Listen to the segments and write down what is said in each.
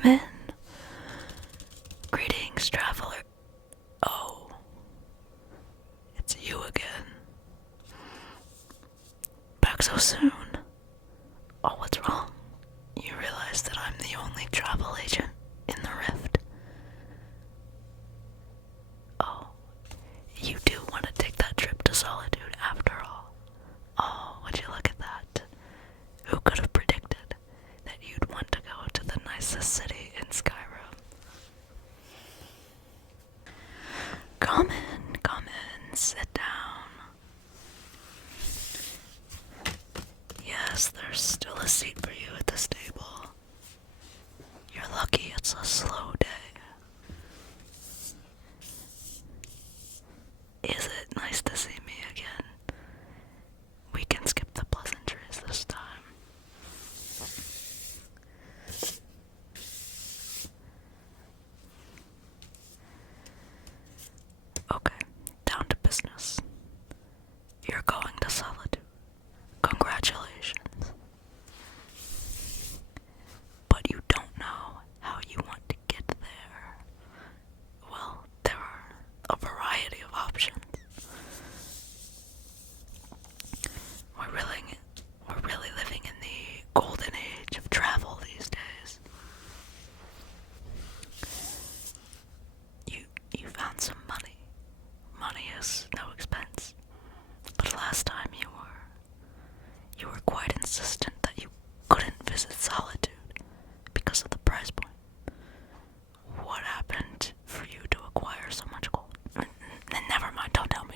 Come in. Greetings, traveler. Oh, it's you again. Back so soon. Oh, what's wrong? You realize that I'm the only travel agent in the rift? Oh, you do want to take that trip to Solitude after all. Oh, would you look at that? Who could have predicted that you'd want to go to the nicest city in Skryim? Come in, sit down. Yes, there's still a seat for you at this table. You're lucky it's a slow day. Is it nice to see me again? We can skip the pleasantries this time. Okay, down to business. You're going to Solitude. Congratulations. But you don't know how you want to get there. Well, there are a variety of options. We're really living in the golden age of travel these days. You found some money. Money is no expense. But last time you were quite insistent that you couldn't visit Solitude because of the price point. What happened for you to acquire so much gold? Never mind, don't tell me.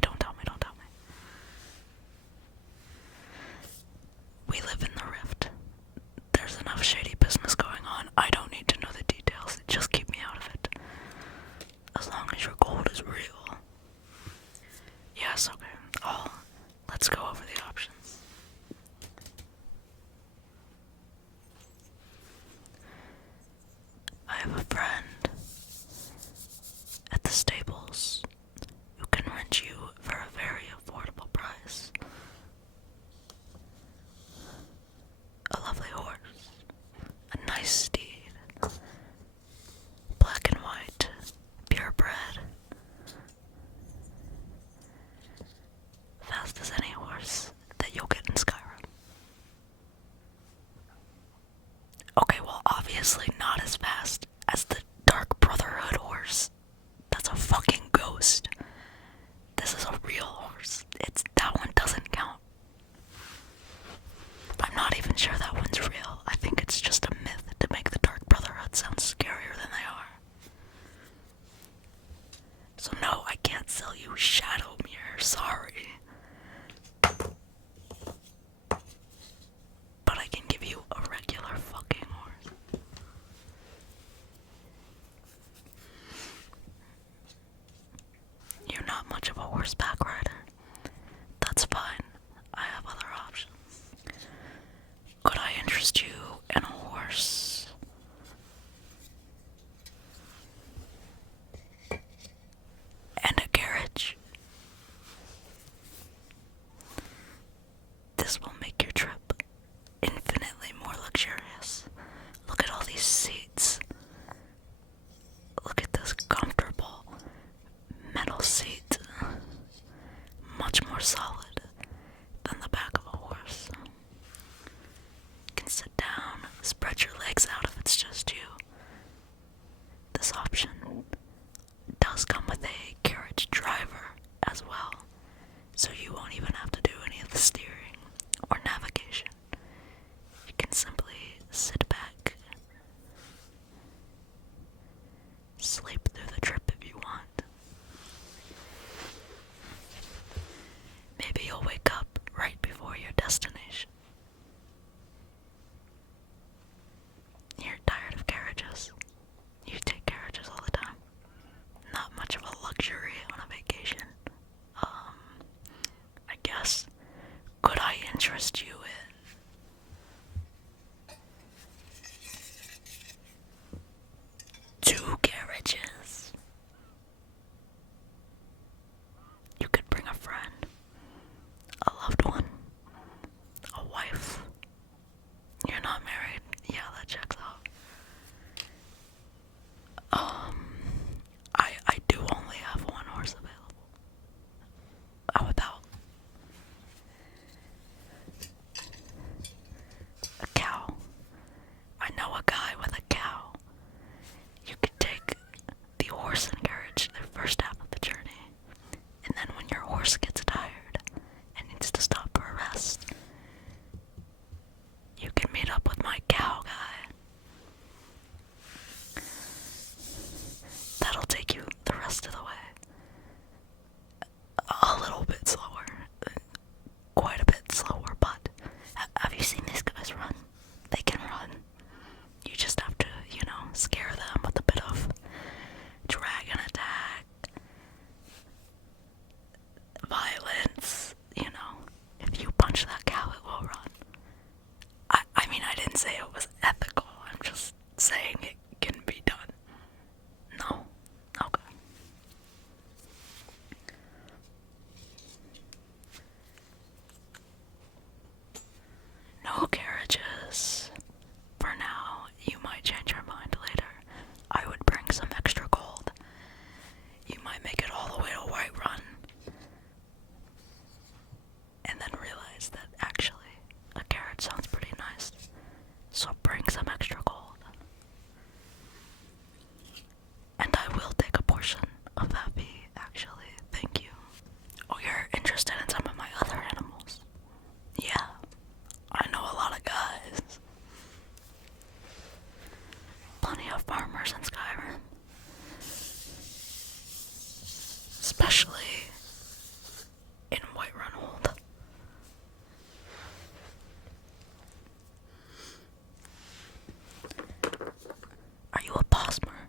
We live in the rift. There's enough shady business going on. I don't need to know the details. Just keep me out of it. As long as your gold is real. Yes, okay. Let's go over the options. I have a friend at the stables who can rent you for a very affordable price. A lovely horse, a nice steed, black and white, purebred, fast as any horse that you'll get in Skyrim. Okay, well, obviously not as fast as the Dark Brotherhood horse. That's a fucking ghost. This is a real horse. That one doesn't count. I'm not even sure that one's real. I think it's just a myth to make the Dark Brotherhood sound scarier than they are. So no, I can't sell you Shadowmere, sorry. But I can give you a regular fucking horse. You're not much of a horseback rider. That's fine. I have other options. Could I interest you in a horse? And a carriage? This will make your trip infinitely more luxurious. Look at all these seats. Look at this comfortable metal seat. Much more solid than the back of a horse. You can sit down, spread your legs out if it's just you. This option does come with a carriage driver as well, so you won't even have to do any of the steering or navigation. You can simply sit back, sleep through the trip if you want. Maybe you'll wake up right before your destination. as ethical. I'm just saying it can be done. No? Okay. No carriages. For now, you might change your mind later. I would bring some extra gold. You might make it all the way to Whiterun. And then realize that actually, a carriage sounds pretty nice. So bring some extra gold. And I will take a portion of that fee, actually. Thank you. Oh, you're interested in some of my other animals? Yeah, I know a lot of guys. Plenty of farmers in Skryim. Especially in Whiterun Hold. Are you a posmer?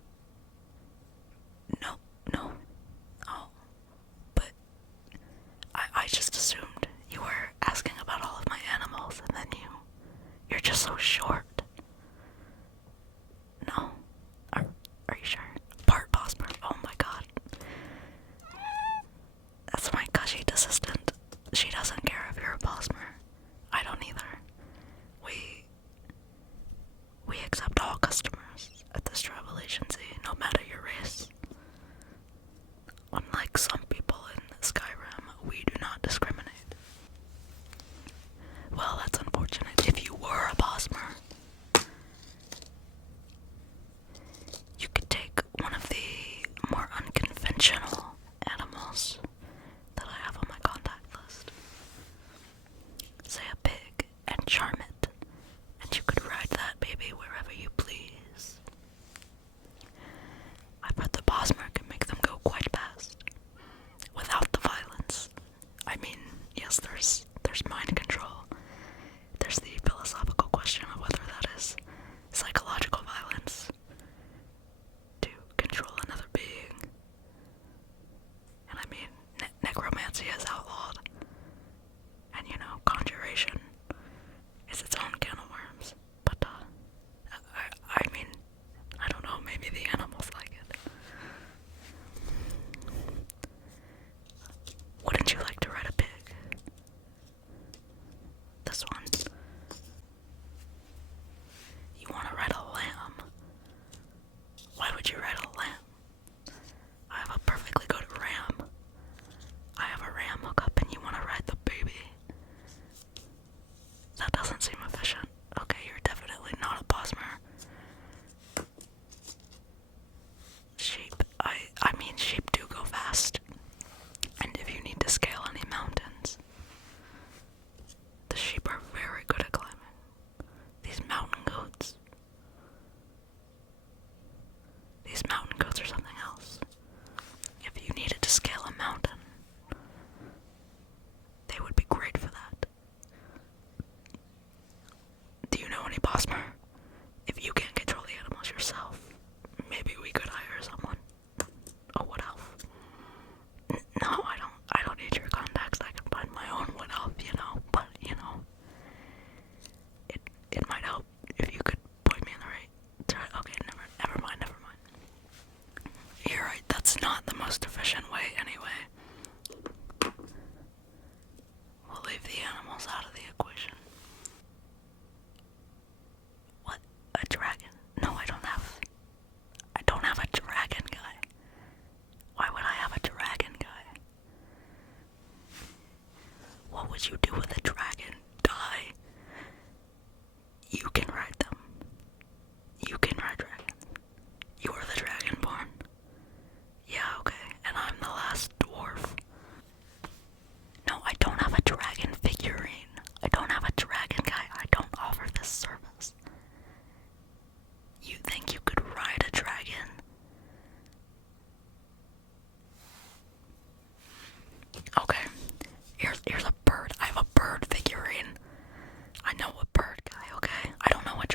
No. Oh. But I just assumed you were asking about all of my animals, and then you're just so short. No? Are you sure? Part posmer. Oh my god. That's my Khajiit assistant. She doesn't care if you're a posmer. I don't either. We accept all customers at this travel agency, no matter your race. Unlike some people in Skryim, we do not discriminate. Well, that's unfortunate. If you were a posmer, you could take one of the more unconventional animals that I have on my contact list. Say a pig, and charm it, and you could ride that baby wherever you please. I've heard the posmer can make them go quite fast, without the violence. I mean, yes, there's mind control. There's the philosophical question of whether that is psychological violence to control another being. And I mean, necromancy is outlawed. And conjuration is its own can of worms. But, I mean, I don't know, maybe the animals like it. Wouldn't you like to ride a pig? This one. You want to ride a lamb? Why would you ride a lamb? I have a perfectly good ram. I have a ram hookup and you want to ride the baby? That doesn't seem efficient. Okay, you're definitely not a posmer. Sheep. I mean, sheep do go fast. And if you need to scale any mountains, the sheep are very good at climbing. These mountain goats. These mountain goats are something else. If you needed to scale a mountain, they would be great for that. Do you know any posmer? If you can't control the animals yourself, maybe we could hire someone. A wood elf. No, I don't need your contacts. I can find my own wood elf, but it might help if you could point me in the right. Okay, never mind. You're right, that's not the most efficient way anyway. We'll leave the animals out of the equation. What? A dragon? No, I don't have a dragon guy. Why would I have a dragon guy? What would you do with a dragon? Die? You can ride them. You can ride dragons. You are the Dragonborn. Yeah, okay, and I'm the last dwarf. No, I don't have a dragon figurine. I don't have a dragon guy. I don't offer this service. You think you could ride a dragon? Okay, here's a bird. I have a bird figurine. I know a bird guy, okay? I don't know a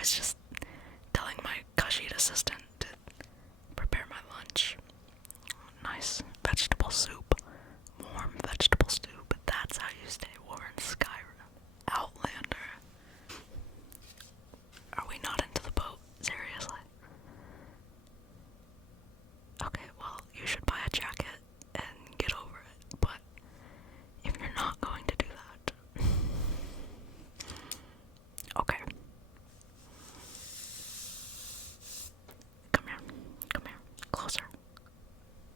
was just telling my Khajiit assistant to prepare my lunch. Nice vegetable soup. Warm vegetable soup. That's how you stay warm in Skryim. Outlander. Are we not into the boat? Seriously? Okay, well, you should buy a jacket and get over it, but if you're not going to do that... Okay. Come here, closer.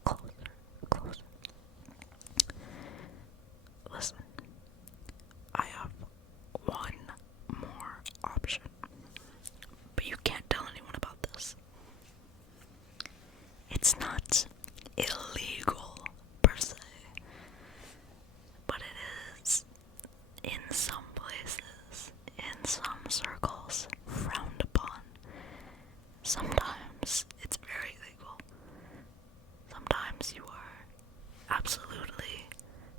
Closer. Listen, I have one more option, but you can't tell anyone about this. It's not illegal per se, but it is, in some places, in some circles, frowned upon. Sometimes it's very legal. Sometimes you are absolutely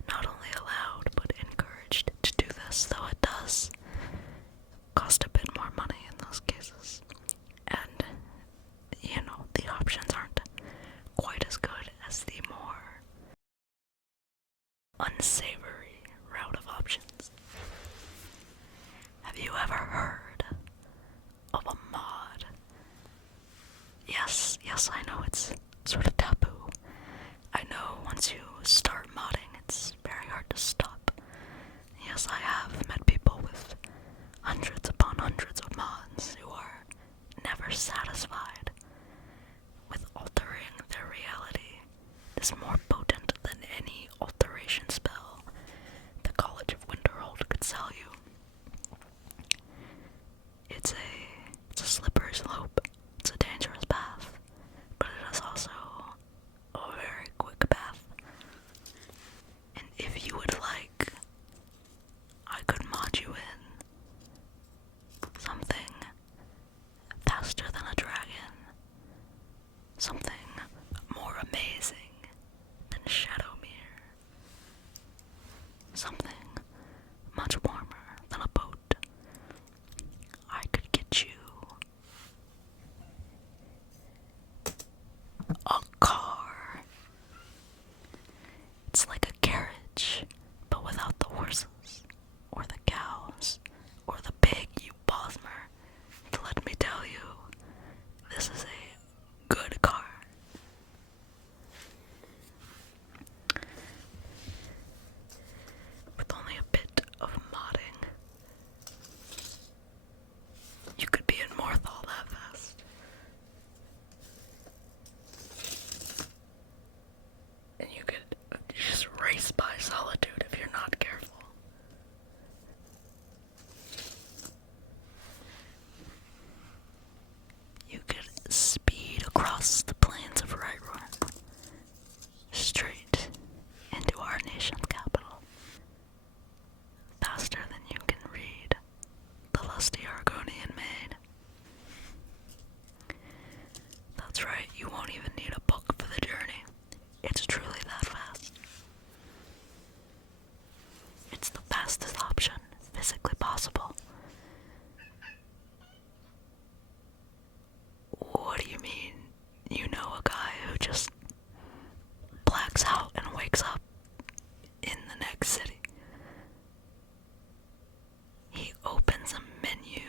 not only allowed but encouraged to do this, though it does cost a bit more money in those cases. And, you know, the options aren't quite as good as the more unsavory route of options. Have you ever heard of a mod? Yes, I know it's sort of taboo. I know once you start modding, it's very hard to stop. Yes, I have met people with hundreds upon hundreds of mods who are never satisfied with altering their reality. It is more potent than any alteration spell the College of Winterhold could sell you. It's a slippery slope. It's a dangerous path, but it is also a very quick path. And if you would like, I could mod you in something faster than a dragon, something more amazing than Shadowmere, something much warmer than a boat. I could get you a car. It's like a carriage, but without the horses, or the cows, or the pig, you Bosmer. Let me tell you, this is a good car. With only a bit of modding, you could be in Morthal that fast. And you could just race by Solitude if you're not careful. You could speed across the plains of Whiterun, straight into our nation's capital, faster than you can read the lusty Argonian maid. That's right, you won't even need a book for the journey. It's truly that fast. It's the fastest option physically possible. What do you mean? You know a guy who just blacks out and wakes up in the next city. He opens a menu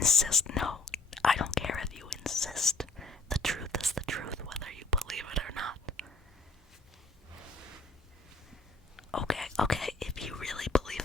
insist. No, I don't care if you insist. The truth is the truth, whether you believe it or not. Okay, if you really believe